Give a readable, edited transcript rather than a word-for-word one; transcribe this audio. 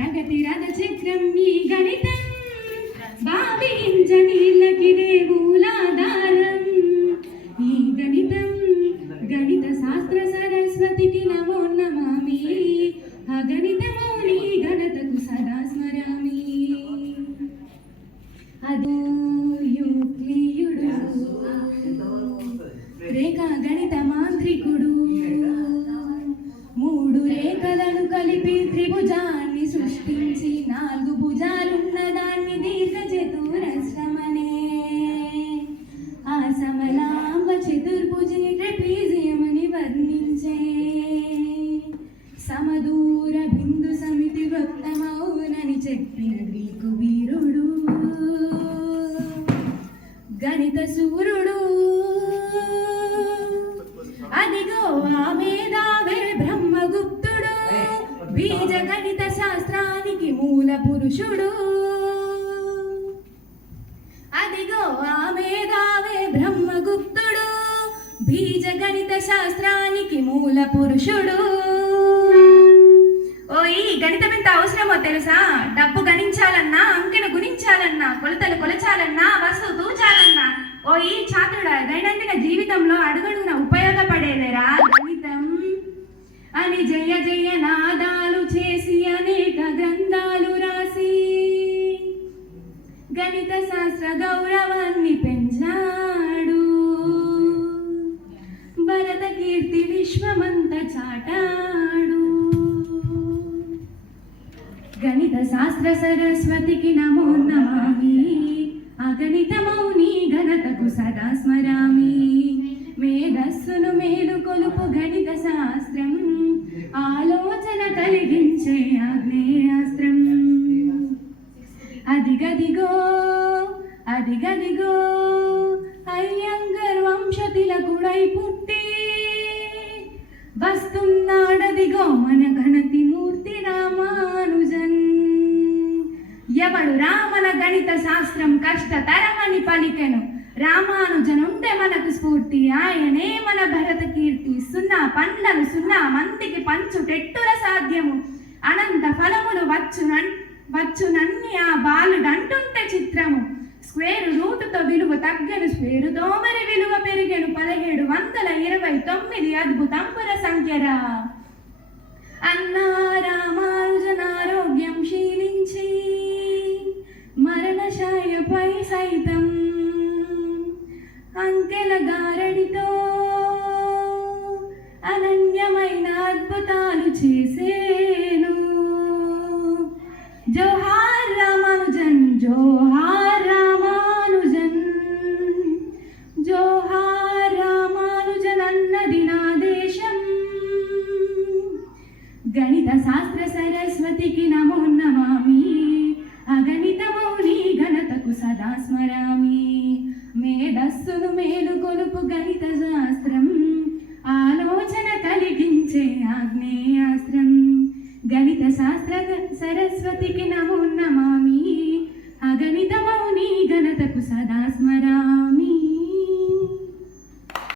ప్రగతి రథ చక్రం ఈ గణితం భావించనీళ్ళకి మూలాధారం ఈ గణితం గణిత శాస్త్ర సరస్వతికి నమో నమామి అగణితమౌని గణతకు సదా స్మరామి అదో యూక్లియుడు రేఖా గణిత మాంత్రికుడు మూడు రేఖలను కలిపి త్రిభుజాన్ని సృష్టించి నాలుగు భుజాలున్న దాన్ని దీర్ఘ చతురస్రమనే ఆ సమలాంబ చతుర్భుజిని ట్రెపీజియమని వర్ణించే సమదూర బిందు సమితి వృత్తమౌనని చెప్పిన గ్రీకు వీరుడు గణిత సూర్యుడు అదిగో ఆ మేధావే బ్రహ్మగుప్తుడు బీజ గణిత శాస్త్రానికి మూల పురుషుడు అదిగో ఆ మేధావే బ్రహ్మగుప్తుడు బీజ గణిత శాస్త్రానికి మూల పురుషుడు ఓయ్ గణితం ఎంత అవసరమో తెలుసా? డబ్బు గణించాలన్నా, అంకెను గుణించాలన్నా, కొలతలు కొలచాలన్నా, వస్తువు తూచాలన్నా ఓయ్ ఛాత్రుడా, దైనందిన జీవితంలో అడుగడుగున ఉపయోగపడేదేరా గణితం అని జయ జయ నాదాలు చేసి అనేక గ్రంథాలు రాసి గణిత శాస్త్ర గౌరవాన్ని పెంచాడు. భరత కీర్తి విశ్వమంత చాటాడు. గణిత శాస్త్ర సరస్వతికి నమో నమామి అగణితమౌని ఘనతకు సదా స్మరామి మేధస్సును మేలు కొలుపు గణిత శాస్త్రం ఆలోచన కలిగించే ఆగ్నేయాస్త్రం అదిగదిగో అదిగదిగో అయ్యంగర్ వంశతిలకుడై పుట్టి వస్తున్నాడదిగో మన గణతి మూర్తి రామానుజన్. ఎవడు రామన గణిత శాస్త్రం కష్టతరమని పలికెను రామానుజనుంటే మనకు స్ఫూర్తి. ఆయనే మన భరత కీర్తి. సున్నా పండ్లను సున్నా మందికి పంచుటెట్టుల సాధ్యము. అనంత ఫలములు వచ్చునన్ని ఆ బాలుడంటుంటే చిత్రము. స్క్వేరు రూటుతో విలువ తగ్గను, స్క్వేరుతో మరి విలువ పెరిగెను. 1729 అద్భుతంపుర సంఖ్యరా. అన్నా రామానుజనారోగ్యం క్షీణించి మరణశాయపై సైతం అంకెల గారడితో అనన్యమైన అద్భుతాలు చేసేను. జోహార్ రామానుజన్, జోహార్ రామానుజన్, జోహార్ రామానుజన్ అన్నది నా దేశం. గణిత శాస్త్ర సరస్వతికి నమో నమామి అగణితమౌని ఘనతకు సదా స్మరామి మేధస్సును మేలు కొలుపు గణిత శాస్త్రం ఆలోచన కలిగించే ఆగ్నేయాస్త్రం. గణిత శాస్త్ర సరస్వతికి నమో నమామి